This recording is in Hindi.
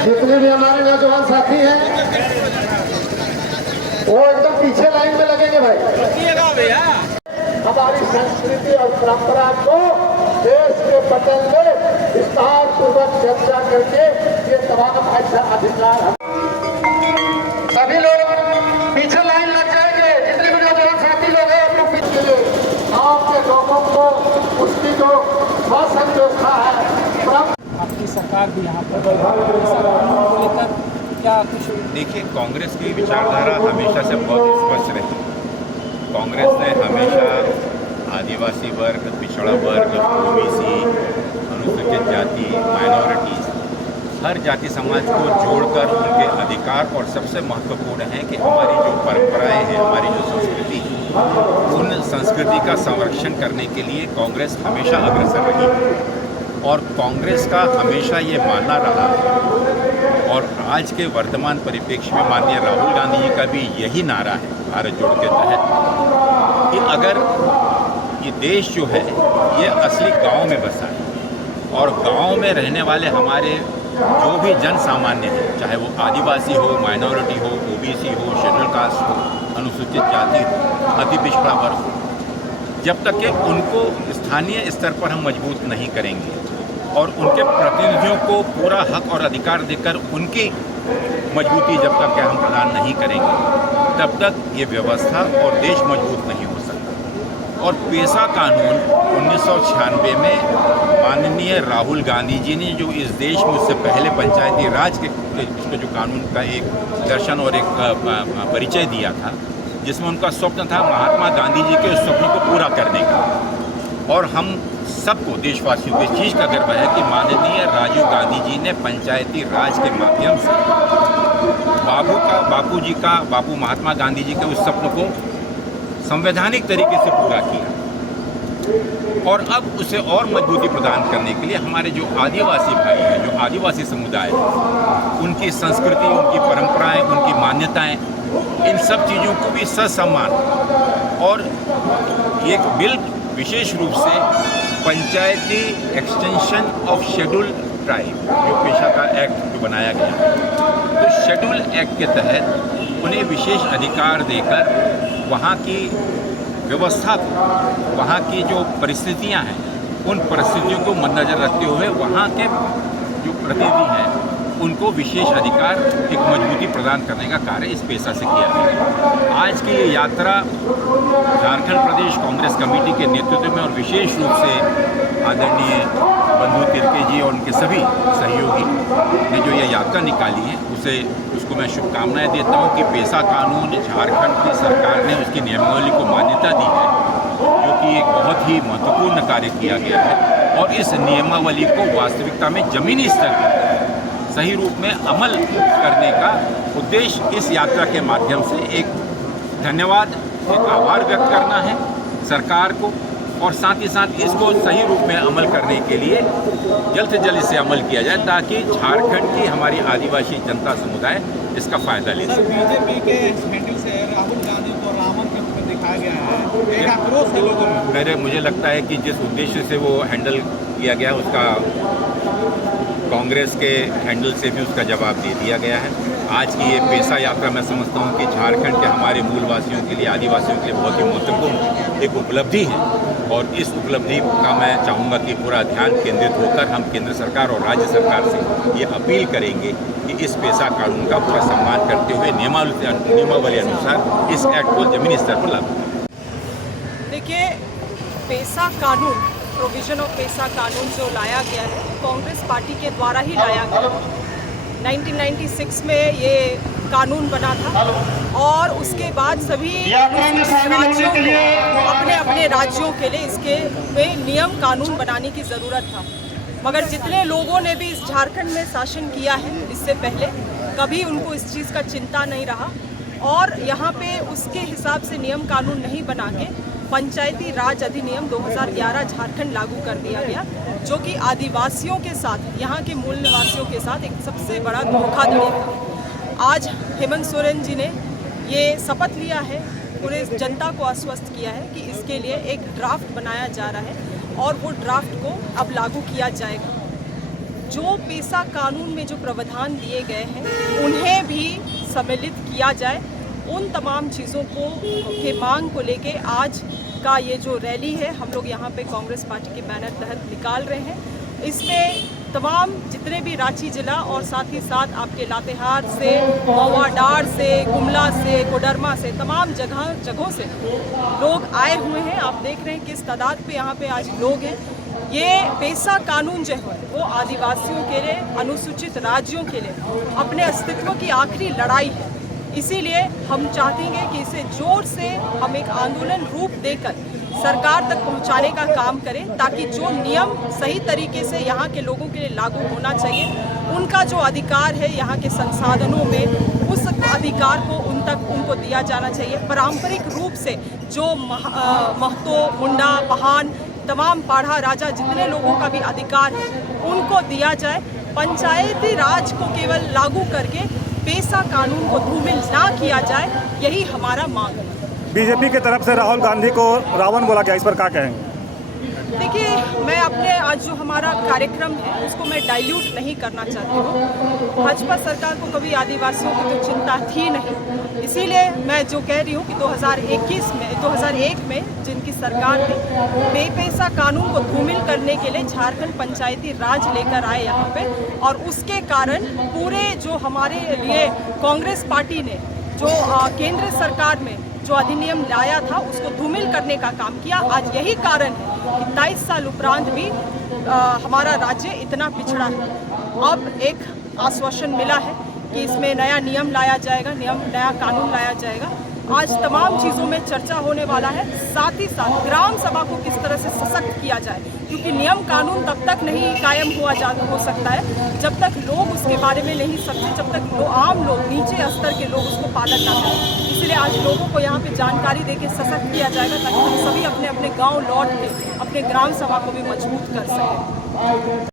जितने भी हमारे नौजवान साथी हैं वो एकदम पीछे लाइन में लगेंगे भाई। हमारी संस्कृति और परंपरा को देश के पटल में विस्तार पूर्वक चर्चा करके ये तमाम अधिकार सभी लोग पीछे लाइन लग जाएंगे। जितने भी नौजवान साथी लोग हैं वो पीछे गाँव के लोगों को उसकी जो मौसम व्यवस्था है, आपकी सरकार भी यहाँ पर को लेकर क्या कुछ? देखिए, कांग्रेस की विचारधारा हमेशा से बहुत स्पष्ट रही। कांग्रेस ने हमेशा आदिवासी वर्ग, पिछड़ा वर्ग, ओबीसी, अनुसूचित जाति, माइनॉरिटीज़, हर जाति समाज को जोड़कर उनके अधिकार और सबसे महत्वपूर्ण है कि हमारी जो परंपराएं हैं, हमारी जो संस्कृति, उन संस्कृति का संरक्षण करने के लिए कांग्रेस हमेशा अग्रसर रही। और कांग्रेस का हमेशा ये मानना रहा और आज के वर्तमान परिप्रेक्ष्य में माननीय राहुल गांधी जी का भी यही नारा है भारत जोड़ के तहत कि अगर ये देश जो है ये असली गांव में बसा है और गांव में रहने वाले हमारे जो भी जन सामान्य हैं, चाहे वो आदिवासी हो, माइनॉरिटी हो, ओबीसी हो, शेड्यूल कास्ट हो, अनुसूचित जाति हो, अति पिछड़ा वर्ग हो, जब तक कि उनको स्थानीय स्तर पर हम मजबूत नहीं करेंगे और उनके प्रतिनिधियों को पूरा हक और अधिकार देकर उनकी मजबूती जब तक कि हम प्रदान नहीं करेंगे, तब तक ये व्यवस्था और देश मजबूत नहीं हो सकता। और पेशा कानून 1996 में माननीय राहुल गांधी जी ने जो इस देश में उससे पहले पंचायती राज के जो कानून का एक दर्शन और एक परिचय दिया था, जिसमें उनका स्वप्न था महात्मा गांधी जी के उस स्वप्न को पूरा करने का। और हम सबको देशवासियों को इस चीज़ का गर्व है कि माननीय राजीव गांधी जी ने पंचायती राज के माध्यम से बापू महात्मा गांधी जी के उस स्वप्न को संवैधानिक तरीके से पूरा किया। और अब उसे और मजबूती प्रदान करने के लिए हमारे जो आदिवासी भाई हैं, जो आदिवासी समुदाय हैं, उनकी संस्कृति, उनकी परंपराएं, उनकी मान्यताएं, इन सब चीज़ों को भी ससम्मान और एक बिल विशेष रूप से पंचायती एक्सटेंशन ऑफ शेड्यूल ट्राइब जो पेशा का एक्ट जो बनाया गया है, तो शेड्यूल एक्ट के तहत उन्हें विशेष अधिकार देकर वहाँ की व्यवस्था को, वहाँ की जो परिस्थितियाँ हैं, उन परिस्थितियों को मद्देनजर रखते हुए वहाँ के जो प्रतिनिधि हैं उनको विशेष अधिकार, एक मजबूती प्रदान करने का कार्य इस पेशा से किया गया। आज की ये यात्रा झारखंड प्रदेश कांग्रेस कमेटी के नेतृत्व में और विशेष रूप से आदरणीय बंधु तिर्के जी और उनके सभी सहयोगी ने जो ये यात्रा निकाली है, उसको मैं शुभकामनाएं देता हूँ कि पेशा कानून झारखंड की सरकार ने उसकी नियमावली को मान्यता दी है, जो कि एक बहुत ही महत्वपूर्ण कार्य किया गया है। और इस नियमावली को वास्तविकता में जमीनी स्तर पर सही रूप में अमल करने का उद्देश्य इस यात्रा के माध्यम से एक धन्यवाद, एक आभार व्यक्त करना है सरकार को, और साथ ही साथ इसको सही रूप में अमल करने के लिए जल्द से जल्द इसे अमल किया जाए ताकि झारखंड की हमारी आदिवासी जनता समुदाय इसका फायदा ले सके। बीजेपी के हैंडल से राहुल गांधी को रावण के रूप में दिखाया गया है, एक आक्रोश है लोगों में। मुझे लगता है कि जिस उद्देश्य से वो हैंडल किया गया उसका कांग्रेस के हैंडल से भी उसका जवाब दे दिया गया है। आज की ये पेशा यात्रा मैं समझता हूँ कि झारखंड के हमारे मूलवासियों के लिए, आदिवासियों के लिए बहुत ही महत्वपूर्ण एक उपलब्धि है। और इस उपलब्धि का मैं चाहूँगा कि पूरा ध्यान केंद्रित होकर हम केंद्र सरकार और राज्य सरकार से ये अपील करेंगे कि इस पेशा कानून का पूरा सम्मान करते हुए नियमावली अनुसार इस एक्ट को जमीनी स्तर पर लागू करें। देखिए, पेशा कानून, प्रोविजन ऑफ पेशा कानून जो लाया गया है, कांग्रेस पार्टी के द्वारा ही लाया गया। 1996 में ये कानून बना था और उसके बाद सभी राज्यों को अपने अपने राज्यों के लिए इसके में नियम कानून बनाने की ज़रूरत था। मगर जितने लोगों ने भी इस झारखंड में शासन किया है इससे पहले, कभी उनको इस चीज़ का चिंता नहीं रहा और यहाँ पे उसके हिसाब से नियम कानून नहीं बना के पंचायती राज अधिनियम 2011 झारखंड लागू कर दिया गया, जो कि आदिवासियों के साथ, यहाँ के मूल निवासियों के साथ एक सबसे बड़ा धोखाधड़ी था। आज हेमंत सोरेन जी ने ये शपथ लिया है, पूरे जनता को आश्वस्त किया है कि इसके लिए एक ड्राफ्ट बनाया जा रहा है और वो ड्राफ्ट को अब लागू किया जाएगा। जो पेशा कानून में जो प्रावधान दिए गए हैं उन्हें भी सम्मिलित किया जाए। उन तमाम चीज़ों को के मांग को लेके आज का ये जो रैली है हम लोग यहाँ पे कांग्रेस पार्टी के बैनर तहत निकाल रहे हैं। इसमें तमाम जितने भी रांची जिला और साथ ही साथ आपके लातेहार से, महुआ डार से, गुमला से, कोडरमा से, तमाम जगहों से लोग आए हुए हैं। आप देख रहे हैं किस तादाद पे यहाँ पे आज लोग हैं। ये पेशा कानून जो है वो आदिवासियों के लिए, अनुसूचित राज्यों के लिए अपने अस्तित्व की आखिरी लड़ाई है। इसीलिए हम चाहेंगे कि इसे जोर से हम एक आंदोलन रूप देकर सरकार तक पहुंचाने का काम करें, ताकि जो नियम सही तरीके से यहाँ के लोगों के लिए लागू होना चाहिए, उनका जो अधिकार है यहाँ के संसाधनों में, उस अधिकार को उनको दिया जाना चाहिए। पारंपरिक रूप से जो महतो, मुंडा, पहान, तमाम पाढ़ा राजा जितने लोगों का भी अधिकार है उनको दिया जाए। पंचायती राज को केवल लागू करके पेशा कानून को धूमिल ना किया जाए, यही हमारा मांग है। बीजेपी की तरफ से राहुल गांधी को रावण बोला गया, इस पर क्या कहेंगे? देखिए, मैं अपने आज जो हमारा कार्यक्रम है उसको मैं डाइल्यूट नहीं करना चाहती हूँ। भाजपा सरकार को कभी आदिवासियों की तो चिंता थी नहीं, इसीलिए मैं जो कह रही हूँ कि 2001 में जिनकी सरकार थी, पेशा कानून को धूमिल करने के लिए झारखंड पंचायती राज लेकर आए यहाँ पे, और उसके कारण पूरे जो हमारे लिए कांग्रेस पार्टी ने जो केंद्र सरकार में जो अधिनियम लाया था उसको धूमिल करने का काम किया। आज यही कारण है कि 23 साल उपरांत भी हमारा राज्य इतना पिछड़ा है। अब एक आश्वासन मिला है कि इसमें नया नियम लाया जाएगा, नया कानून लाया जाएगा। आज तमाम चीज़ों में चर्चा होने वाला है। साथ ही साथ ग्राम सभा को किस तरह से सशक्त किया जाए, क्योंकि नियम कानून तब तक नहीं कायम हो सकता है जब तक लोग उसके बारे में नहीं समझे, जब तक आम लोग, नीचे स्तर के लोग उसको पालन ना करें। इसलिए आज लोगों को यहाँ पे जानकारी देके सशक्त किया जाएगा, ताकि हम सभी अपने अपने गाँव लौट के अपने ग्राम सभा को भी मजबूत कर सकें।